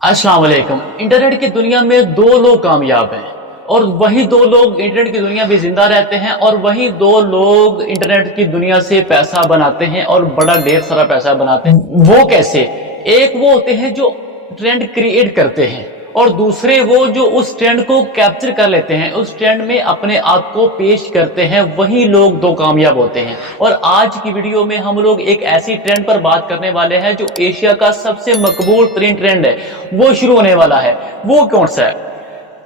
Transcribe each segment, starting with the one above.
अस्सलाम वालेकुम। इंटरनेट की दुनिया में दो लोग कामयाब हैं और वही दो लोग इंटरनेट की दुनिया में जिंदा रहते हैं और वही दो लोग इंटरनेट की दुनिया से पैसा बनाते हैं और बड़ा ढेर सारा पैसा बनाते हैं। वो कैसे? एक वो होते हैं जो ट्रेंड क्रिएट करते हैं और दूसरे वो जो उस ट्रेंड को कैप्चर कर लेते हैं, उस ट्रेंड में अपने आप को पेश करते हैं। वही लोग दो कामयाब होते हैं। और आज की वीडियो में हम लोग एक ऐसी ट्रेंड पर बात करने वाले हैं जो एशिया का सबसे मकबूल तरीन ट्रेंड है, वो शुरू होने वाला है। वो कौन सा है?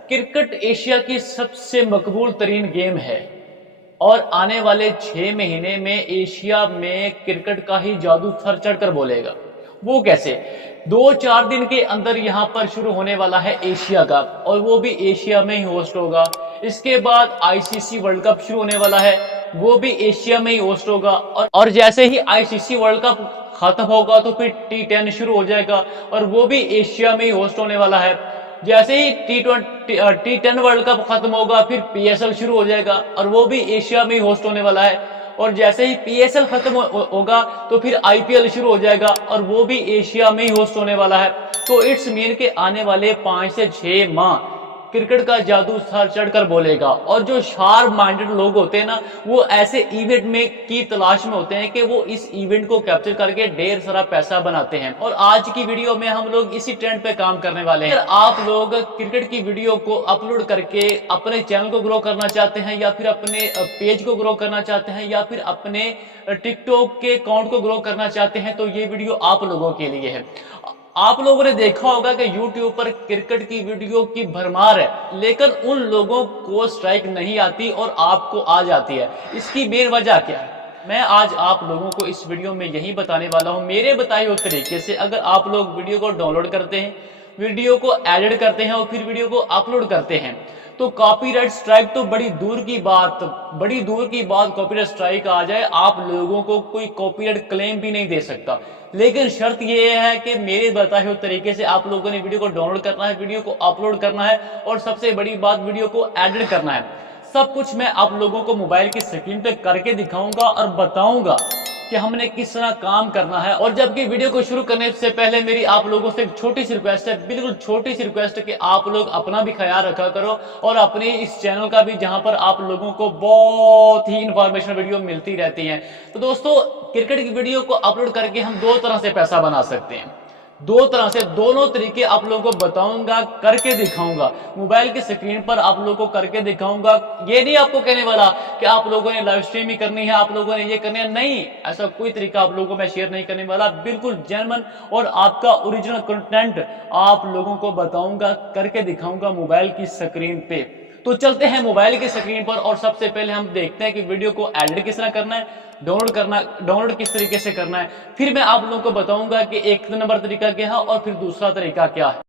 क्रिकेट एशिया की सबसे मकबूल तरीन गेम है और आने वाले 6 महीने में एशिया में क्रिकेट का ही जादू सर चढ़कर बोलेगा। वो कैसे? 2-4 दिन के अंदर यहाँ पर शुरू होने वाला है एशिया कप और वो भी एशिया में ही होस्ट होगा। इसके बाद आईसीसी वर्ल्ड कप शुरू होने वाला है, वो भी एशिया में ही होस्ट होगा। और जैसे ही आईसीसी वर्ल्ड कप खत्म होगा तो फिर T10 शुरू हो जाएगा और वो भी एशिया में ही होस्ट होने वाला है। जैसे ही T10 वर्ल्ड कप खत्म होगा फिर PSL शुरू हो जाएगा और वो भी एशिया में ही होस्ट होने वाला है। और जैसे ही PSL खत्म होगा तो फिर IPL शुरू हो जाएगा और वो भी एशिया में ही होस्ट होने वाला है। तो इट्स मीन के आने वाले 5 से 6 माह क्रिकेट का जादू सर चढ़कर बोलेगा। और जो शार्प माइंडेड लोग होते हैं ना, वो ऐसे इवेंट में की तलाश में होते हैं कि वो इस इवेंट को कैप्चर करके ढेर सारा पैसा बनाते हैं। और आज की वीडियो में हम लोग इसी ट्रेंड पे काम करने वाले हैं। अगर आप लोग क्रिकेट की वीडियो को अपलोड करके अपने चैनल को ग्रो करना चाहते हैं या फिर अपने पेज को ग्रो करना चाहते हैं या फिर अपने टिकटॉक के अकाउंट को ग्रो करना चाहते हैं तो ये वीडियो आप लोगों के लिए है। आप लोगों ने देखा होगा कि YouTube पर क्रिकेट की वीडियो की भरमार है, लेकिन उन लोगों को स्ट्राइक नहीं आती और आपको आ जाती है। इसकी मेन वजह क्या है? मैं आज आप लोगों को इस वीडियो में यही बताने वाला हूं। मेरे बताए हुए तरीके से अगर आप लोग वीडियो को डाउनलोड करते हैं, वीडियो को एडिट करते हैं और फिर वीडियो को अपलोड करते हैं तो कॉपीराइट स्ट्राइक तो बड़ी दूर की बात कॉपीराइट स्ट्राइक आ जाए, आप लोगों को कोई कॉपीराइट क्लेम भी नहीं दे सकता। लेकिन शर्त यह है कि मेरे बताए हुए तरीके से आप लोगों ने वीडियो को डाउनलोड करना है, वीडियो को अपलोड करना है और सबसे बड़ी बात वीडियो को एडिट करना है। सब कुछ मैं आप लोगों को मोबाइल की स्क्रीन पे करके दिखाऊंगा और बताऊंगा कि हमने किस तरह काम करना है। और जबकि वीडियो को शुरू करने से पहले मेरी आप लोगों से एक छोटी सी रिक्वेस्ट है, बिल्कुल छोटी सी रिक्वेस्ट है कि आप लोग अपना भी ख्याल रखा करो और अपने इस चैनल का भी, जहां पर आप लोगों को बहुत ही इंफॉर्मेशन वीडियो मिलती रहती है। तो दोस्तों, क्रिकेट की वीडियो को अपलोड करके हम दो तरह से पैसा बना सकते हैं। दो तरह से, दोनों तरीके आप लोगों को बताऊंगा, करके दिखाऊंगा। मोबाइल की स्क्रीन पर आप लोगों को करके दिखाऊंगा। ये नहीं आपको कहने वाला कि आप लोगों ने लाइव स्ट्रीम ही करनी है, आप लोगों ने ये करनी है, नहीं, ऐसा कोई तरीका आप लोगों को मैं शेयर नहीं करने वाला। बिल्कुल जेन्युइन और आपका ओरिजिनल कंटेंट आप लोगों को बताऊंगा, करके दिखाऊंगा मोबाइल की स्क्रीन पे। तो चलते हैं मोबाइल की स्क्रीन पर और सबसे पहले हम देखते हैं कि वीडियो को एडिट किस तरह करना है, डाउनलोड किस तरीके से करना है। फिर मैं आप लोगों को बताऊंगा कि एक नंबर तरीका क्या है और फिर दूसरा तरीका क्या है।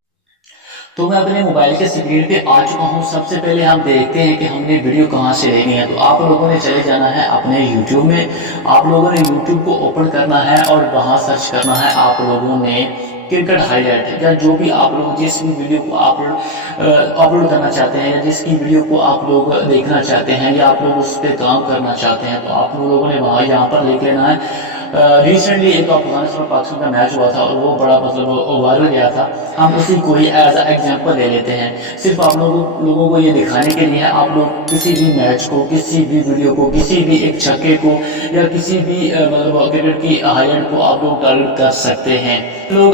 तो मैं अपने मोबाइल के स्क्रीन पे आ चुका हूँ। सबसे पहले हम देखते हैं कि हमने वीडियो कहाँ से लेनी है। तो आप लोगों ने चले जाना है अपने YouTube में। आप लोगों ने YouTube को ओपन करना है और वहां सर्च करना है आप लोगों ने क्रिकेट हाईलाइट, या जो भी आप लोग जिस भी वीडियो को अपलोड करना चाहते हैं या जिसकी वीडियो को आप लोग देखना चाहते हैं या आप लोग उस पर काम करना चाहते हैं, तो आप लोगों ने वहां यहाँ पर लिख लेना है। रिसेंटली एक अफगानिस्तान पाकिस्तान का मैच हुआ था और वो बड़ा वायरल गया था। हम उसी को ही एज अ एग्जाम्पल ले लेते हैं। सिर्फ आप लोगों को ये दिखाने के लिए आप लोग किसी भी मैच को, किसी भी वीडियो को, किसी भी एक छक्के को या किसी भी क्रिकेट की हाईलाइट को आप लोग टारगेट कर सकते हैं। तो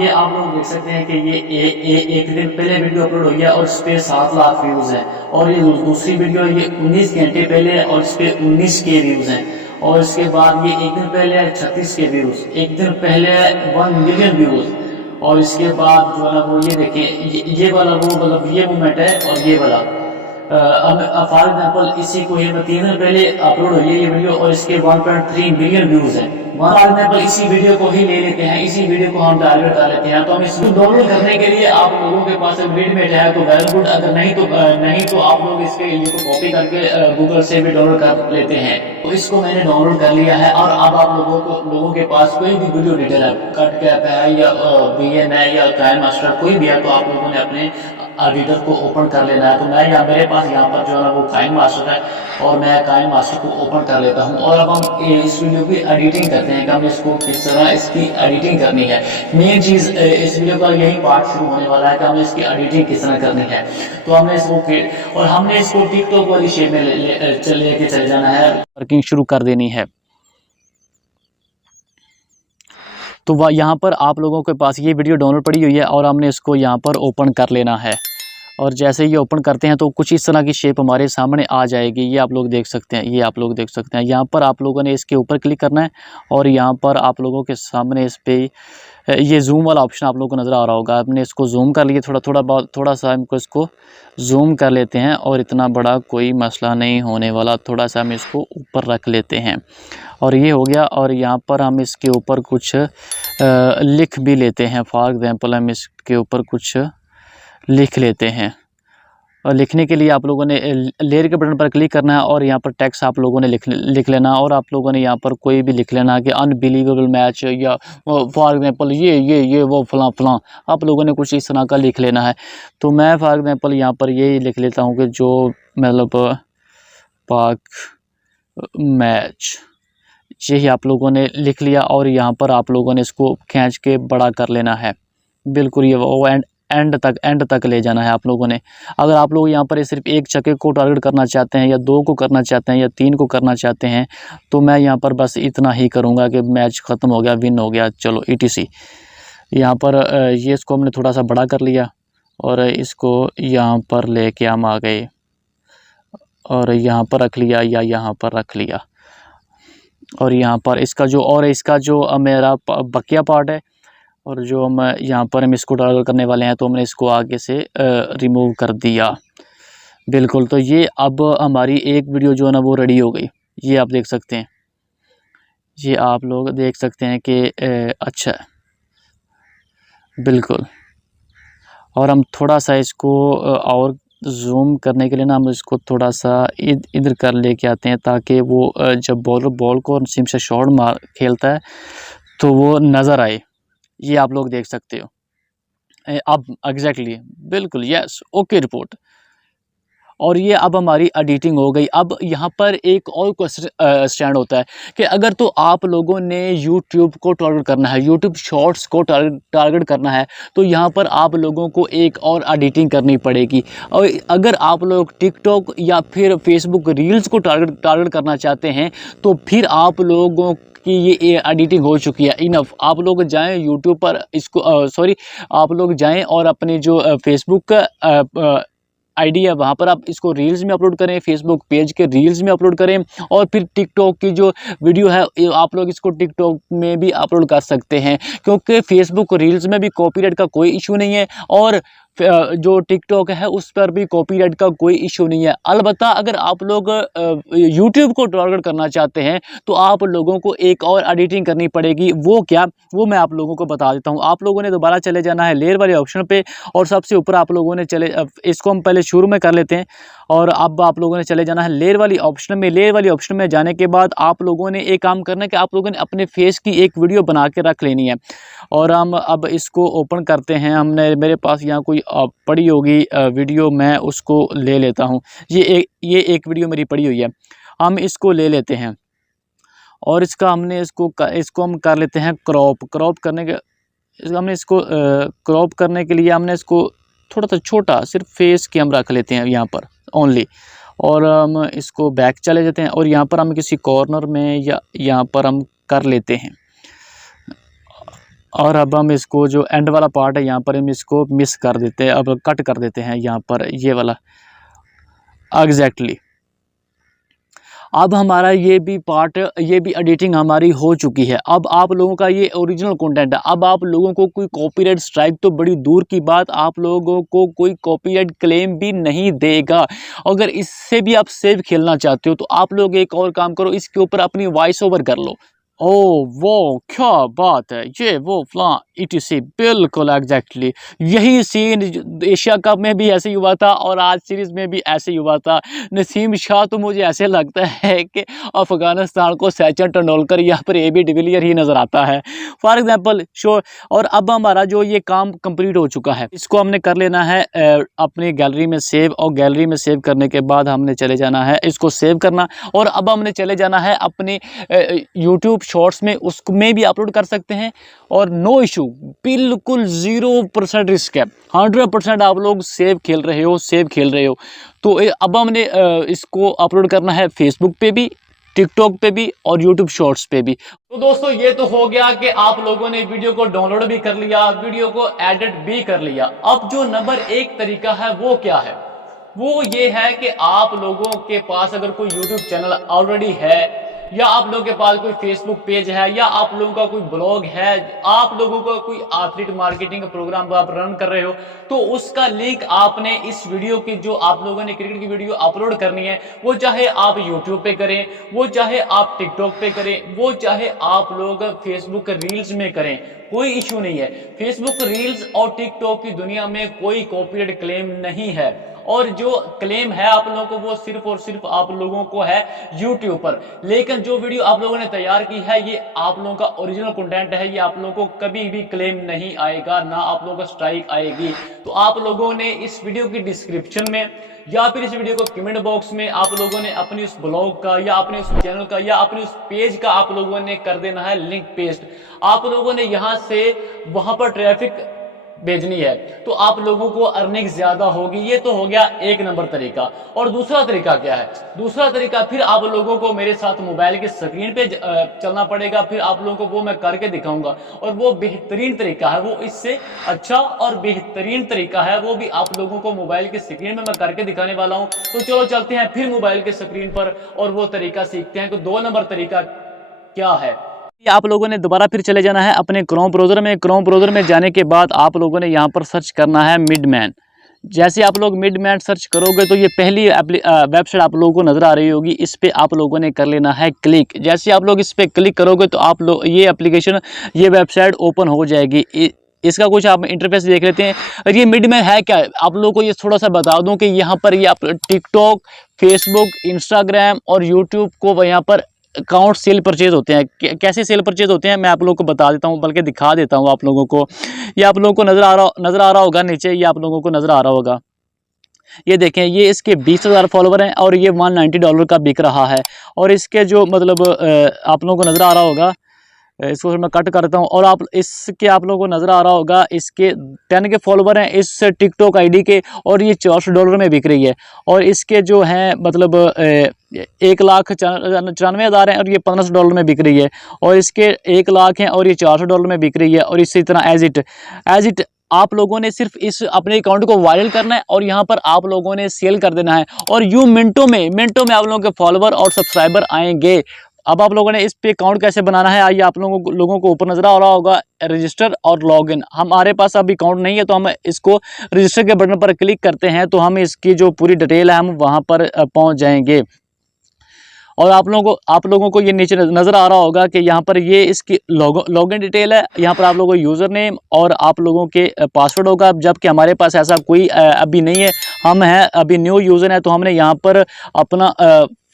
ये आप लोग देख सकते हैं कि ये एक दिन पहले वीडियो अपलोड हो गया और इस पे 7 लाख व्यूज हैं। और ये दूसरी वीडियो ये 19 घंटे पहले और इस पे 19 के व्यूज हैं। और इसके बाद ये एक दिन पहले 36 के व्यूज, एक दिन पहले 1 मिलियन व्यूज। और इसके बाद जो है वो ये देखिए, ये वाला वो मतलब ये मूवमेंट है और ये वाला फॉर एग्जाम्पल इसी को ये 3 दिन पहले अपलोड हुई है ये वीडियो और इसके 1.3 मिलियन व्यूज हैं। फॉर एग्जाम्पल इसी वीडियो को ही ले लेते हैं, इसी वीडियो को हम टारगेट कर लेते हैं। तो हम इसको डाउनलोड करने के लिए आप लोगों के पास विडमेट है तो वेल गुड, अगर नहीं तो आप लोग इसके लिंक को कॉपी करके गूगल से भी डाउनलोड कर लेते हैं। तो इसको मैंने डाउनलोड कर लिया है और अब आप लोगों के पास कोई भी वीडियो एडिटर है, कट कैप है या VN है या काइन मास्टर कोई भी है, तो आप लोगों ने अपने एडिटर को ओपन कर लेना है। तो मैं यहाँ मेरे पास यहाँ पर जो है ना वो काइन मास्टर है और मैं काइन मास्टर को ओपन कर लेता हूँ। और अब हम इस वीडियो की एडिटिंग करते हैं कि हमने इसको किस तरह इसकी एडिटिंग करनी है। मेन चीज़ इस वीडियो का यही पार्ट शुरू होने वाला है कि हमें इसकी एडिटिंग किस तरह करनी है। तो हमने इसको और हमने इसको टिकटॉक वाली शेप में लेके चले जाना है, वर्किंग शुरू कर देनी है। तो यहाँ पर आप लोगों के पास ये वीडियो डाउनलोड पड़ी हुई है और हमने इसको यहाँ पर ओपन कर लेना है। और जैसे ये ओपन करते हैं तो कुछ इस तरह की शेप हमारे सामने आ जाएगी। ये आप लोग देख सकते हैं, ये आप लोग देख सकते हैं। यहाँ पर आप लोगों ने इसके ऊपर क्लिक करना है और यहाँ पर आप लोगों के सामने इस पर ये जूम वाला ऑप्शन आप लोगों को नज़र आ रहा होगा। आपने इसको जूम कर लिया, थोड़ा सा हमको इसको जूम कर लेते हैं और इतना बड़ा कोई मसला नहीं होने वाला। थोड़ा सा हम इसको ऊपर रख लेते हैं और ये हो गया। और यहाँ पर हम इसके ऊपर कुछ लिख भी लेते हैं। फॉर एग्ज़ाम्पल हम इसके ऊपर कुछ लिख लेते हैं। और लिखने के लिए आप लोगों ने लेयर के बटन पर क्लिक करना है और यहाँ पर टेक्स्ट आप लोगों ने लिख लेना। और आप लोगों ने यहाँ पर कोई भी लिख लेना कि अनबिलीवेबल मैच या फॉर एग्जांपल ये वो फलां आप लोगों ने कुछ इस तरह का लिख लेना है। तो मैं फॉर एग्जांपल यहाँ पर ये लिख लेता हूँ कि जो मतलब पाक मैच, यही आप लोगों ने लिख लिया। और यहाँ पर आप लोगों ने इसको खींच के बड़ा कर लेना है, बिल्कुल ये वो एंड तक ले जाना है आप लोगों ने। अगर आप लोग यहाँ पर सिर्फ एक छक्के को टारगेट करना चाहते हैं या 2 को करना चाहते हैं या 3 को करना चाहते हैं तो मैं यहाँ पर बस इतना ही करूँगा कि मैच ख़त्म हो गया, विन हो गया, चलो ETC। यहाँ पर ये इसको हमने थोड़ा सा बड़ा कर लिया और इसको यहाँ पर लेके हम आ गए और यहाँ पर रख लिया या यहाँ पर रख लिया। और यहाँ पर इसका जो मेरा बकिया पार्ट है और जो हम यहाँ पर हम इसको टारगेट करने वाले हैं तो हमने इसको आगे से रिमूव कर दिया, बिल्कुल। तो ये अब हमारी एक वीडियो जो है ना वो रेडी हो गई। ये आप देख सकते हैं, ये आप लोग देख सकते हैं कि अच्छा बिल्कुल। और हम थोड़ा सा इसको और जूम करने के लिए ना हम इसको थोड़ा सा इधर कर लेके आते हैं ताकि वो जब बॉलर बॉल को सिम से शॉट खेलता है तो वो नज़र आए। ये आप लोग देख सकते हो अब एग्जैक्टली, बिल्कुल, यस, ओके रिपोर्ट। और ये अब हमारी एडिटिंग हो गई। अब यहाँ पर एक और क्वेश्चन स्टैंड होता है कि अगर तो आप लोगों ने YouTube को टारगेट करना है, YouTube शॉर्ट्स को टारगेट करना है तो यहाँ पर आप लोगों को एक और एडिटिंग करनी पड़ेगी। और अगर आप लोग TikTok या फिर Facebook रील्स को टारगेट करना चाहते हैं तो फिर आप लोगों कि ये एडिटिंग हो चुकी है, इनफ। आप लोग जाएं यूट्यूब पर, इसको आप लोग जाएं और अपने जो फेसबुक का आईडी है वहाँ पर आप इसको रील्स में अपलोड करें, फेसबुक पेज के रील्स में अपलोड करें। और फिर टिकटॉक की जो वीडियो है आप लोग इसको टिकटॉक में भी अपलोड कर सकते हैं क्योंकि फेसबुक रील्स में भी कॉपीराइट का कोई इशू नहीं है और जो टिकटॉक है उस पर भी कॉपीराइट का कोई इशू नहीं है। अलबत्ता अगर आप लोग यूट्यूब को टारगेट करना चाहते हैं तो आप लोगों को एक और एडिटिंग करनी पड़ेगी। वो क्या, वो मैं आप लोगों को बता देता हूँ। आप लोगों ने दोबारा चले जाना है लेयर वाले ऑप्शन पे और सबसे ऊपर आप लोगों ने इसको हम पहले शुरू में कर लेते हैं और अब आप लोगों ने चले जाना है लेयर वाली ऑप्शन में। लेयर वाली ऑप्शन में जाने के बाद आप लोगों ने एक काम करना है कि आप लोगों ने अपने फेस की एक वीडियो बना के रख लेनी है। और हम अब इसको ओपन करते हैं। मेरे पास यहाँ कोई पड़ी होगी वीडियो, मैं उसको ले लेता हूँ। ये एक वीडियो मेरी पड़ी हुई है, हम इसको ले लेते हैं और इसका हमने इसको हम कर लेते हैं क्रॉप करने के। हमने इसको क्रॉप करने के लिए हमने इसको थोड़ा सा छोटा सिर्फ फेस के हम रख लेते हैं यहाँ पर ओनली। और हम इसको बैक चले जाते हैं और यहाँ पर हम किसी कॉर्नर में या यहाँ पर हम कर लेते हैं। और अब हम इसको जो एंड वाला पार्ट है यहाँ पर हम इसको मिस कर देते हैं, अब कट कर देते हैं यहाँ पर ये वाला एग्जैक्टली। अब हमारा ये भी एडिटिंग हमारी हो चुकी है। अब आप लोगों का ये ओरिजिनल कंटेंट है। अब आप लोगों को कोई कॉपीराइट स्ट्राइक तो बड़ी दूर की बात, आप लोगों को कोई कॉपीराइट क्लेम भी नहीं देगा। अगर इससे भी आप सेव खेलना चाहते हो तो आप लोग एक और काम करो, इसके ऊपर अपनी वॉइस ओवर कर लो। ओ वो क्या बात है, ये वो फलां ETC। बिल्कुल एग्जैक्टली यही सीन एशिया कप में भी ऐसे ही हुआ था और आज सीरीज में भी ऐसे ही हुआ था। नसीम शाह तो मुझे ऐसे लगता है कि अफगानिस्तान को सचिन तेंदुलकर या फिर AB डिविलियर ही नज़र आता है फॉर एग्जांपल शो। और अब हमारा जो ये काम कंप्लीट हो चुका है, इसको हमने कर लेना है अपनी गैलरी में सेव, और गैलरी में सेव करने के बाद हमने चले जाना है इसको सेव करना, और अब हमने चले जाना है अपने यूट्यूब शॉर्ट्स में, उसमें भी अपलोड कर सकते हैं और नो इशू, बिल्कुल 0% रिस्क है। 100% आप लोग सेव खेल रहे हो। तो अब हमने इसको अपलोड करना है फेसबुक पे भी, टिकटॉक पे भी और यूट्यूब शॉर्ट्स पे भी। तो दोस्तों ये तो हो गया कि आप लोगों ने वीडियो को डाउनलोड भी कर लिया, वीडियो को एडिट भी कर लिया। अब जो नंबर 1 तरीका है वो क्या है? वो ये है कि आप लोगों के पास अगर कोई यूट्यूब चैनल ऑलरेडी है, या आप लोगों के पास कोई फेसबुक पेज है, या आप लोगों का कोई ब्लॉग है, आप लोगों का कोई एथलीट मार्केटिंग प्रोग्राम आप रन कर रहे हो, तो उसका लिंक आपने इस वीडियो की, जो आप लोगों ने क्रिकेट की वीडियो अपलोड करनी है, वो चाहे आप यूट्यूब पे करें, वो चाहे आप टिकटॉक पे करें, वो चाहे आप लोग फेसबुक रील्स में करें, कोई इश्यू नहीं है। फेसबुक रील्स और टिकटॉक की दुनिया में कोई कॉपीराइट क्लेम नहीं है, और जो क्लेम है आप लोगों को वो सिर्फ और सिर्फ आप लोगों को है यूट्यूब पर। लेकिन जो वीडियो आप लोगों ने तैयार की है ये आप लोगों का ओरिजिनल कंटेंट है, ये आप लोगों को कभी भी क्लेम नहीं आएगा, ना आप लोगों को स्ट्राइक आएगी। तो आप लोगों ने इस वीडियो की डिस्क्रिप्शन में या फिर इस वीडियो को कमेंट बॉक्स में आप लोगों ने अपनी उस ब्लॉग का या अपने उस चैनल का या अपने उस पेज का आप लोगों ने कर देना है लिंक पेस्ट। आप लोगों ने यहां से वहां पर ट्रैफिक भेजनी है, तो आप लोगों को अर्निंग ज्यादा होगी। ये तो हो गया 1 नंबर तरीका। और दूसरा तरीका क्या है? दूसरा तरीका फिर आप लोगों को मेरे साथ मोबाइल की स्क्रीन पे चलना पड़ेगा, फिर आप लोगों को वो मैं करके दिखाऊंगा, और वो बेहतरीन तरीका है, वो इससे अच्छा और बेहतरीन तरीका है, वो भी आप लोगों को मोबाइल की स्क्रीन में मैं करके दिखाने वाला हूं। तो चलो चलते हैं फिर मोबाइल की स्क्रीन पर और वो तरीका सीखते हैं। तो 2 नंबर तरीका क्या है? आप लोगों ने दोबारा फिर चले जाना है अपने क्रोम ब्राउज़र में। क्रोम ब्राउज़र में जाने के बाद आप लोगों ने यहाँ पर सर्च करना है मिडमैन। जैसे आप लोग मिडमैन सर्च करोगे तो ये पहली वेबसाइट आप लोगों को नज़र आ रही होगी, इस पे आप लोगों ने कर लेना है क्लिक। जैसे आप लोग इस पे क्लिक करोगे तो आप लोग ये एप्लीकेशन, ये वेबसाइट ओपन हो जाएगी। इसका कुछ आप इंटरफेस देख लेते हैं। और ये मिडमैन है क्या, आप लोगों को ये थोड़ा सा बता दूं कि यहाँ पर ये आप टिकटॉक, फेसबुक, इंस्टाग्राम और यूट्यूब को यहाँ पर अकाउंट सेल परचेज होते हैं। कैसे सेल परचेज होते हैं मैं आप लोगों को बता देता हूं, बल्कि दिखा देता हूं आप लोगों को। ये आप लोगों को नजर आ रहा होगा नीचे, ये आप लोगों को नजर आ रहा होगा। ये देखें, ये इसके 20,000 फॉलोवर हैं और ये $190 का बिक रहा है। और इसके जो मतलब आप लोगों को नजर आ रहा होगा, इसको मैं कट करता हूं, और आप इसके आप लोगों को नजर आ रहा होगा इसके 10 के फॉलोवर हैं इस टिकटॉक आईडी के, और ये $400 में बिक रही है। और इसके जो हैं मतलब 1,94,000 हैं और ये $1500 में बिक रही है। और इसके 1 लाख हैं और ये $400 में बिक रही है। और इसी तरह एज इट आप लोगों ने सिर्फ इस अपने अकाउंट को वायरल करना है और यहाँ पर आप लोगों ने सेल कर देना है, और यूं मिनटों में आप लोगों के फॉलोवर और सब्सक्राइबर आएंगे। अब आप लोगों ने इस पे अकाउंट कैसे बनाना है, आइए आप लोगों को ऊपर नजर आ रहा होगा रजिस्टर और लॉगिन। हमारे पास अभी अकाउंट नहीं है तो हम इसको रजिस्टर के बटन पर क्लिक करते हैं तो हम इसकी जो पूरी डिटेल है हम वहां पर पहुंच जाएंगे। और आप लोगों को ये नीचे नजर आ रहा होगा कि यहाँ पर ये इसकी लॉगिन डिटेल है। यहाँ पर आप लोगों को यूज़र नेम और आप लोगों के पासवर्ड होगा, जबकि हमारे पास ऐसा कोई अभी नहीं है। हम हैं अभी न्यू यूज़र है, तो हमने यहाँ पर अपना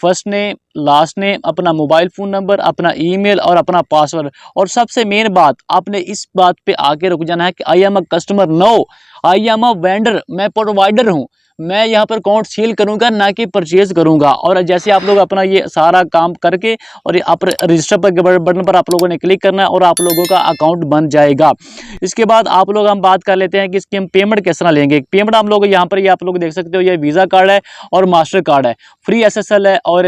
फर्स्ट नेम, लास्ट नेम, अपना मोबाइल फ़ोन नंबर, अपना ईमेल और अपना पासवर्ड। और सबसे मेन बात, आपने इस बात पे आके रुक जाना है कि I am a customer, no I am a vendor, मैं प्रोवाइडर हूँ। मैं यहाँ पर अकाउंट सील करूंगा, ना कि परचेज करूंगा। और जैसे आप लोग अपना ये सारा काम करके और आप रजिस्टर पर बटन पर आप लोगों ने क्लिक करना है और आप लोगों का अकाउंट बन जाएगा। इसके बाद आप लोग हम बात कर लेते हैं कि इसकी हम पेमेंट किस तरह लेंगे। पेमेंट हम लोग यहाँ पर ये आप लोग देख सकते हो, ये वीज़ा कार्ड है और मास्टर कार्ड है, फ्री SSL है और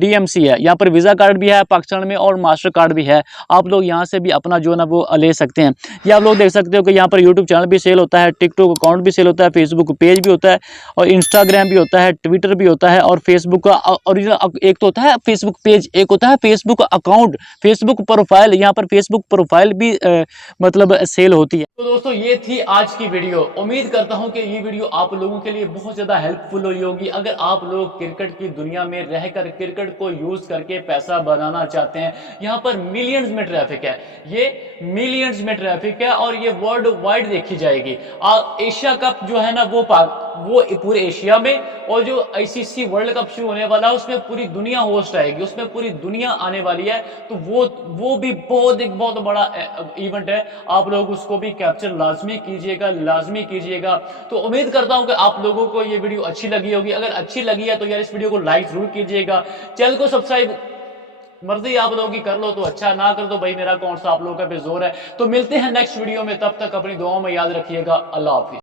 DMC है। यहाँ पर वीज़ा कार्ड भी है पाकिस्तान में और मास्टर कार्ड भी है। आप लोग यहाँ से भी अपना जो ना वो ले सकते हैं। ये आप लोग देख सकते हो कि यहाँ पर यूट्यूब चैनल भी सेल होता है, टिकटॉक अकाउंट भी सेल होता है, फेसबुक पेज भी होता है। और इंस्टाग्राम भी होता है, ट्विटर भी होता है और फेसबुक का ओरिजिनल एक तो होता है फेसबुक पेज, एक होता है फेसबुक अकाउंट, फेसबुक प्रोफाइल। यहाँ पर फेसबुक प्रोफाइल भी मतलब सेल होती है। तो दोस्तों ये थी आज की वीडियो। उम्मीद करता हूँ कि ये वीडियो आप लोगों के लिए बहुत ज़्यादा हेल्पफुल हुई होगी। अगर आप लोग क्रिकेट की दुनिया में रहकर क्रिकेट को यूज़ करके पैसा बनाना चाहते हैं, यहाँ पर मिलियंस में ट्रैफिक है, ये मिलियंस में ट्रैफिक है और ये वर्ल्ड वाइड देखी जाएगी। एशिया कप जो है ना वो पूरे एशिया में, और जो आईसीसी वर्ल्ड कप शुरू होने वाला है उसमें पूरी दुनिया होस्ट आएगी, उसमें पूरी दुनिया आने वाली है। तो वो भी एक बहुत बड़ा इवेंट है। आप लोग उसको भी कैप्चर लाजमी कीजिएगा। तो उम्मीद करता हूं कि आप लोगों को ये वीडियो अच्छी लगी होगी। अगर अच्छी लगी है तो यार इस वीडियो को लाइक जरूर कीजिएगा, चैनल को सब्सक्राइब मर्जी आप लोगों की कर लो तो अच्छा, ना कर दो भाई मेरा कौन सा आप लोगों का पे जोर है। तो मिलते हैं नेक्स्ट वीडियो में, तब तक अपनी दुआओं में याद रखिएगा। अल्लाह हाफिज।